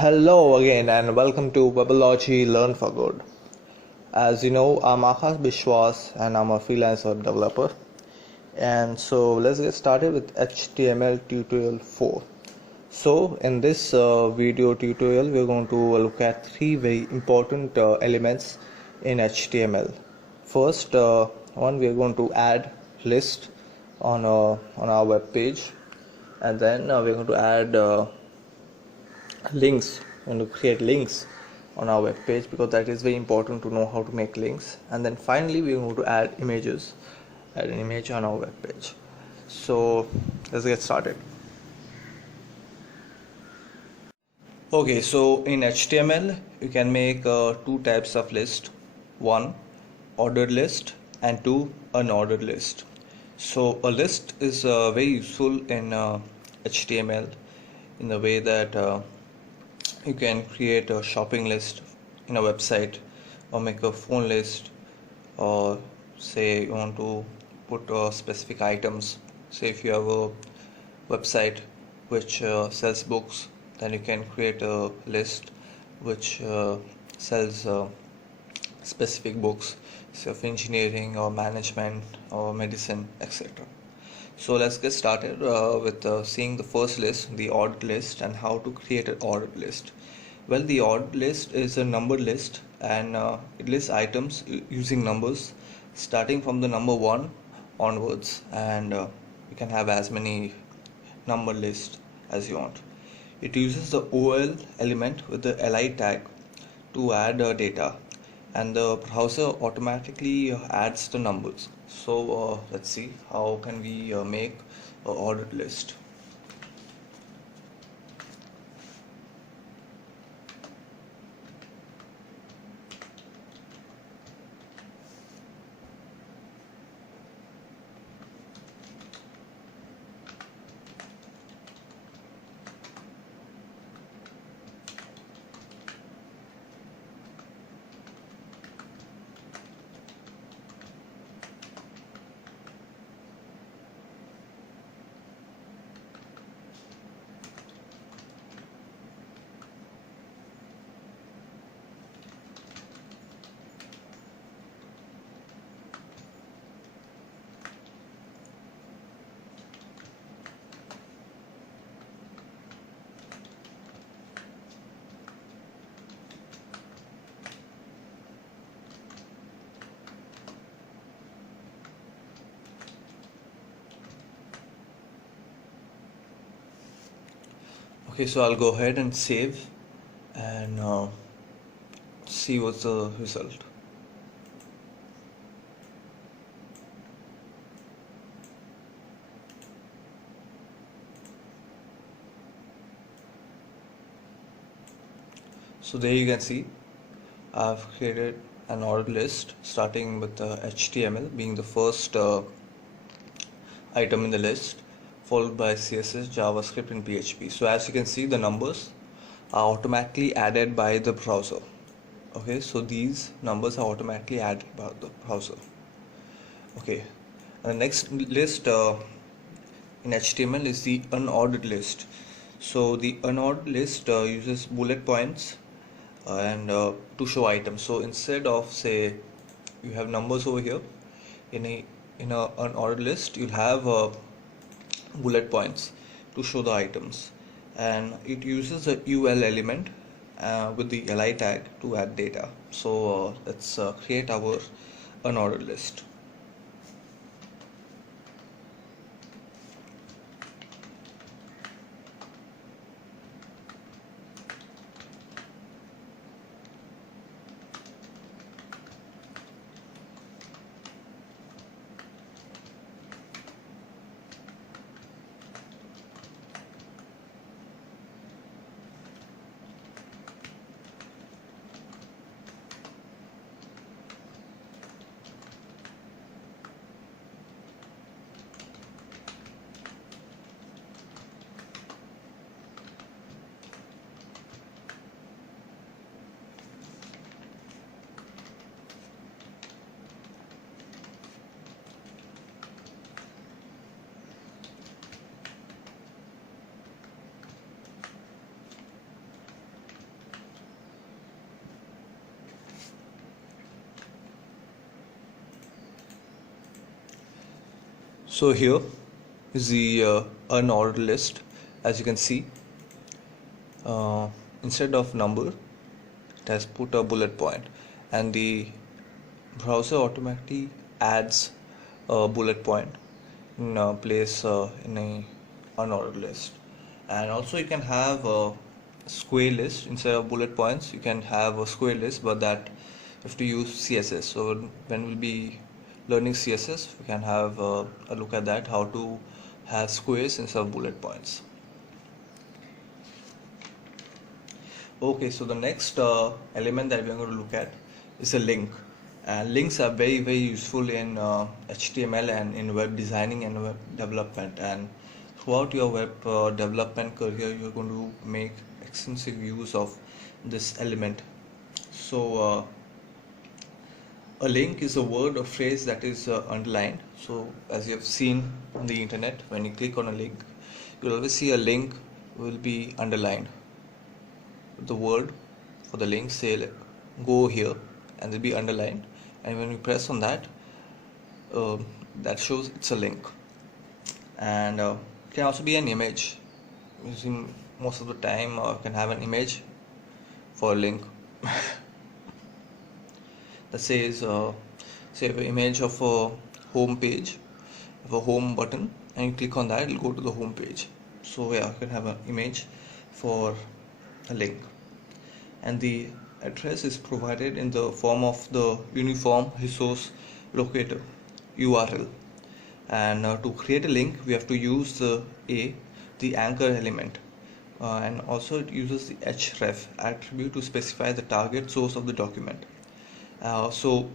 Hello again and welcome to WEBoLOGY Learn for Good. As you know, I'm Aakash Biswas and I'm a freelancer developer. And so let's get started with HTML tutorial 4. So in this video tutorial, we're going to look at three very important elements in HTML. First one, we're going to add list on our web page, and then we're going to add links. We're going to create links on our web page because that is very important to know how to make links. And then finally we're going to add images, add an image on our web page. So let's get started. Okay, so in HTML you can make two types of list: one, ordered list, and two, unordered list. So a list is very useful in HTML in the way that you can create a shopping list in a website, or make a phone list, or say you want to put specific items. Say if you have a website which sells books, then you can create a list which sells specific books, say of engineering or management or medicine, etc. So let's get started with seeing the first list, the ordered list, and how to create an ordered list. Well, the ordered list is a numbered list, and it lists items using numbers starting from the number 1 onwards, and you can have as many number list as you want. It uses the OL element with the li tag to add data, and the browser automatically adds the numbers. So let's see how can we make an ordered list. Okay, so I'll go ahead and save and see what's the result. So there you can see I've created an ordered list starting with HTML being the first item in the list, followed by CSS, JavaScript, and PHP. So as you can see, the numbers are automatically added by the browser. Okay, so these numbers are automatically added by the browser. Okay, the next list in HTML is the unordered list. So the unordered list uses bullet points and to show items. So instead of, say, you have numbers over here, in a unordered list you'll have bullet points to show the items, and it uses a UL element with the li tag to add data. So let's create our unordered list. So here is the unordered list. As you can see, instead of number, it has put a bullet point, and the browser automatically adds a bullet point in a place in a unordered list. And also you can have a square list instead of bullet points. You can have a square list, but that you have to use CSS. So when we'll be learning CSS, we can have a look at that, how to have squares instead of bullet points. Okay, so the next element that we are going to look at is a link. And links are very useful in HTML and in web designing and web development. And throughout your web development career, you're going to make extensive use of this element. So a link is a word or phrase that is underlined. So as you have seen on the internet, when you click on a link, you'll always see a link will be underlined. The word for the link, say go here, and they'll be underlined, and when you press on that, that shows it's a link. And it can also be an image. Using most of the time you can have an image for a link that says say an image of a home page, of a home button, and you click on that, it'll go to the home page. So yeah, you can have an image for a link. And the address is provided in the form of the Uniform Resource Locator-URL. And to create a link, we have to use the anchor element, and also it uses the href attribute to specify the target source of the document. So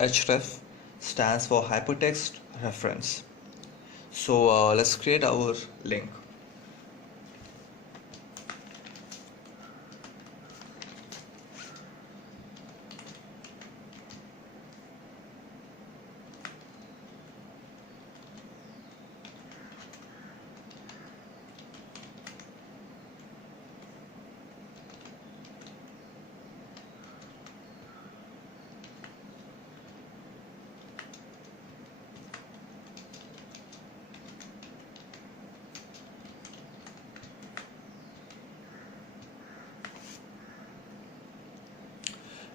href stands for Hypertext Reference. So let's create our link.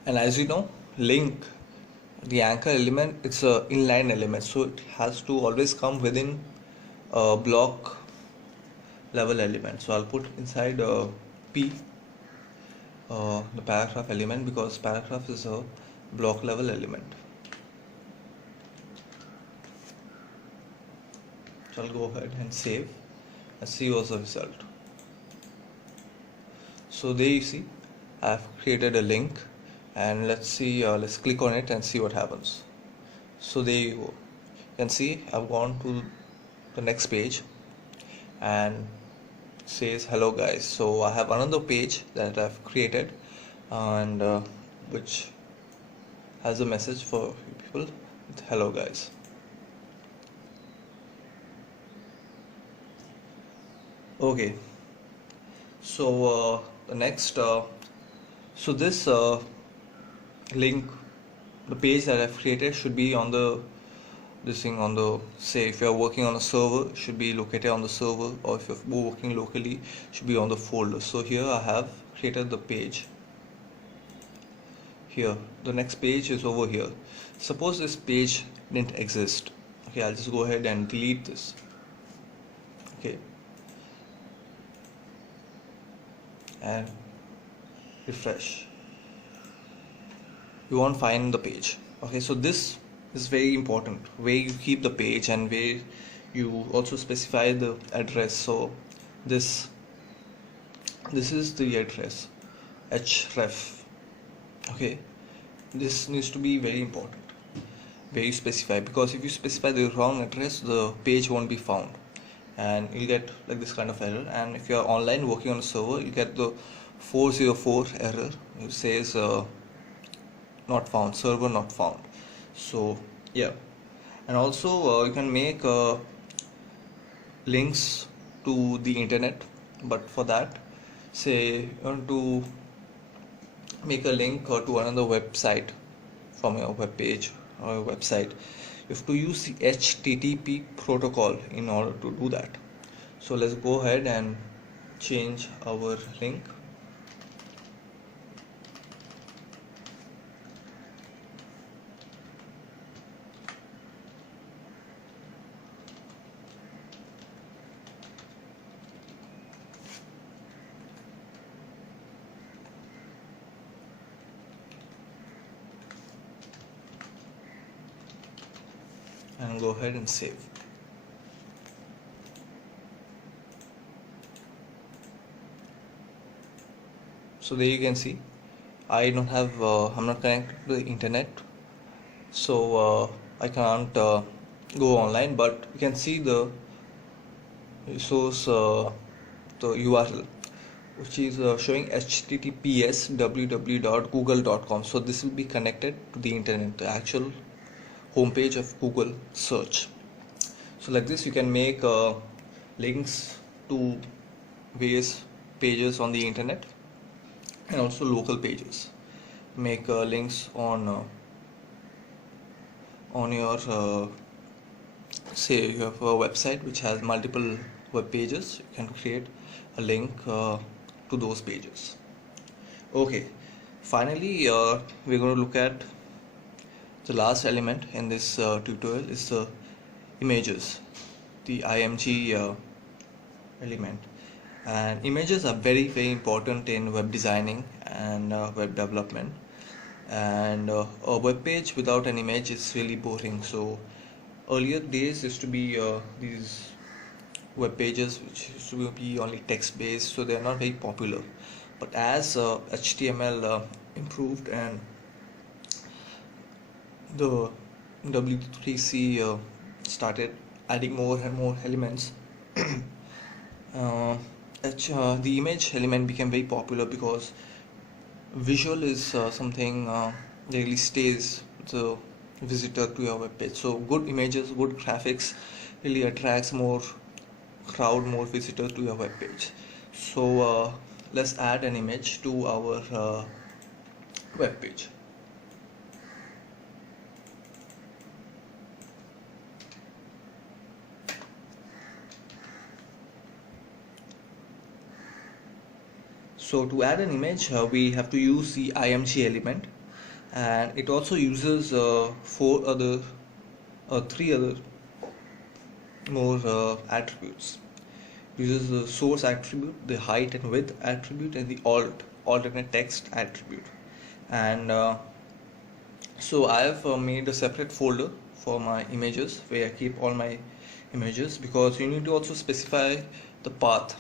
And as you know, link, the anchor element, it's a inline element, so it has to always come within a block level element. So I'll put inside P the paragraph element, because paragraph is a block level element. So I'll go ahead and save and see what's the result. So there you see, I've created a link, and let's see, let's click on it and see what happens. So there you go. You can see I've gone to the next page and it says hello guys. So I have another page that I've created, and which has a message for people with hello guys. Okay, so the next so this link, the page that I've created, should be on the say if you're working on a server, it should be located on the server, or if you're working locally, it should be on the folder. So here I have created the page. Here the next page is over here. Suppose this page didn't exist. Okay, I'll just go ahead and delete this. Okay, and refresh. You won't find the page. Okay, so this is very important, where you keep the page and where you also specify the address. So this is the address, href. Okay, this needs to be very important where you specify, because if you specify the wrong address, the page won't be found and you'll get like this kind of error. And if you're online working on a server, you get the 404 error. It says not found, server not found. So yeah, and also you can make links to the internet, but for that, say you want to make a link to another website from your web page or your website, we have to use the HTTP protocol in order to do that. So let's go ahead and change our link. And go ahead and save. So there you can see I don't have I'm not connected to the internet, so I can't go online, but you can see the resource, the URL, which is showing https www.google.com. so this will be connected to the internet, the actual homepage of Google search. So like this you can make links to various pages on the internet and also local pages. Make links on your say you have a website which has multiple web pages, you can create a link to those pages. Okay, finally we're going to look at the last element in this tutorial is the images, the img element. And images are very important in web designing and web development, and a web page without an image is really boring. So earlier days used to be these web pages which used to be only text based, so they are not very popular. But as HTML improved and the W3C started adding more and more elements, the image element became very popular because visual is something that really stays the visitor to your web page. So good images, good graphics really attracts more crowd, more visitors to your web page. So let's add an image to our web page. So to add an image, we have to use the img element, and it also uses three other more attributes. It uses the source attribute, the height and width attribute, and the alternate text attribute. And so I have made a separate folder for my images where I keep all my images, because you need to also specify the path,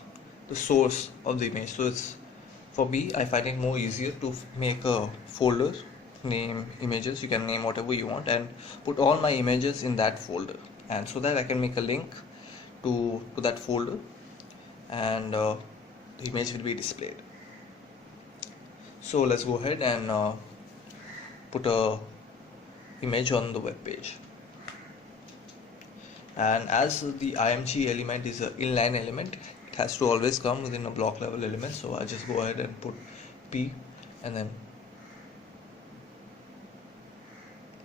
the source of the image. So it's, for me, I find it more easier to make a folder, name images, you can name whatever you want, and put all my images in that folder, and so that I can make a link to that folder, and the image will be displayed. So let's go ahead and put a image on the web page. And as the img element is an inline element, it has to always come within a block level element, so I just go ahead and put p, and then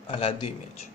I'll add the image.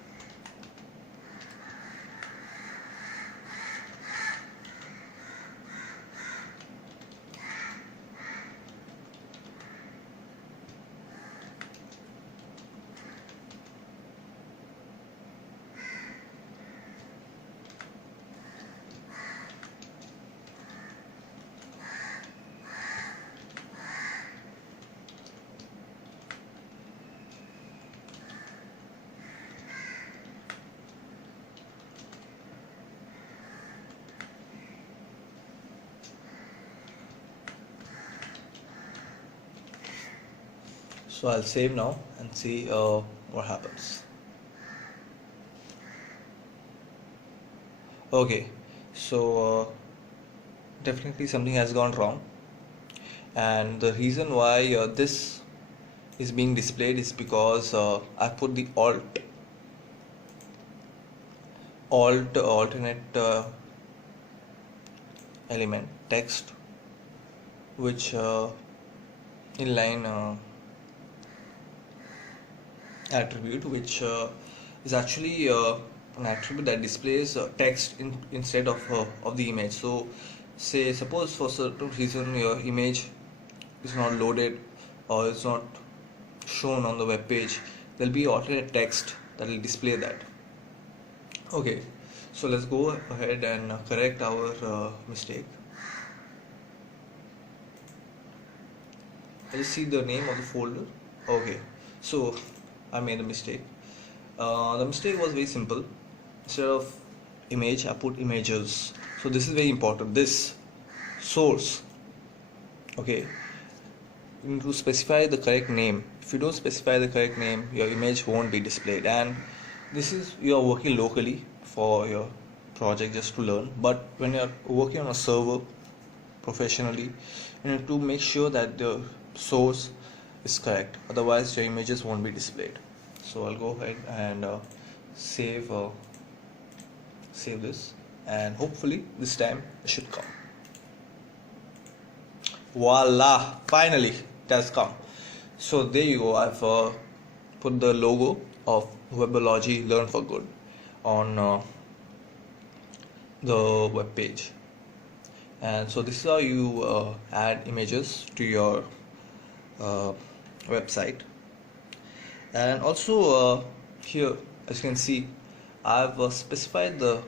So I'll save now and see what happens. Okay, so definitely something has gone wrong, and the reason why this is being displayed is because I put the alternate element text, which inline attribute, which is actually an attribute that displays text instead of the image. So suppose for certain reason your image is not loaded or it's not shown on the web page, there'll be alternate text that will display that. Okay, so let's go ahead and correct our mistake. I just see the name of the folder. Okay, so I made a mistake. The mistake was very simple. Instead of image, I put images. So this is very important. This source. Okay, you need to specify the correct name. If you don't specify the correct name, your image won't be displayed. And this is, you are working locally for your project just to learn. But when you are working on a server professionally, you need to make sure that the source is correct. Otherwise, your images won't be displayed. So I'll go ahead and save this, and hopefully this time it should come. Voila! Finally, it has come. So there you go. I've put the logo of WEBoLOGY Learn for Good on the web page. And so this is how you add images to your website. And also here, as you can see, I've specified the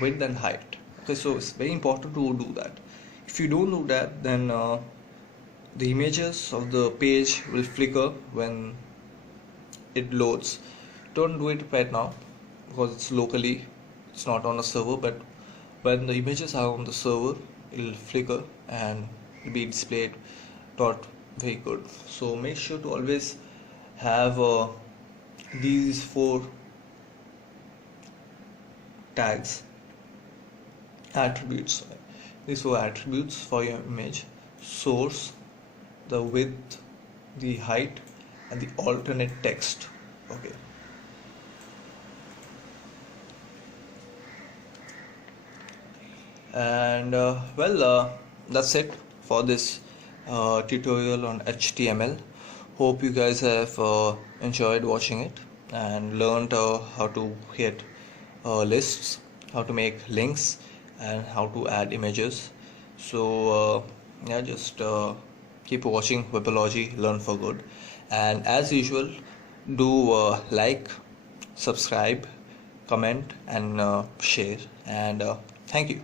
width and height. Okay, so it's very important to do that. If you don't do that, then the images of the page will flicker when it loads. Don't do it right now because it's locally, it's not on a server, but when the images are on the server, it'll flicker and it'll be displayed not very good. So make sure to always have these 4 tags, attributes. These 4 attributes for your image: source, the width, the height, and the alternate text. Okay. And that's it for this tutorial on HTML. Hope you guys have enjoyed watching it and learned how to create lists, how to make links, and how to add images. So yeah, just keep watching WEBoLOGY Learn for Good, and as usual, do like, subscribe, comment, and share. And thank you.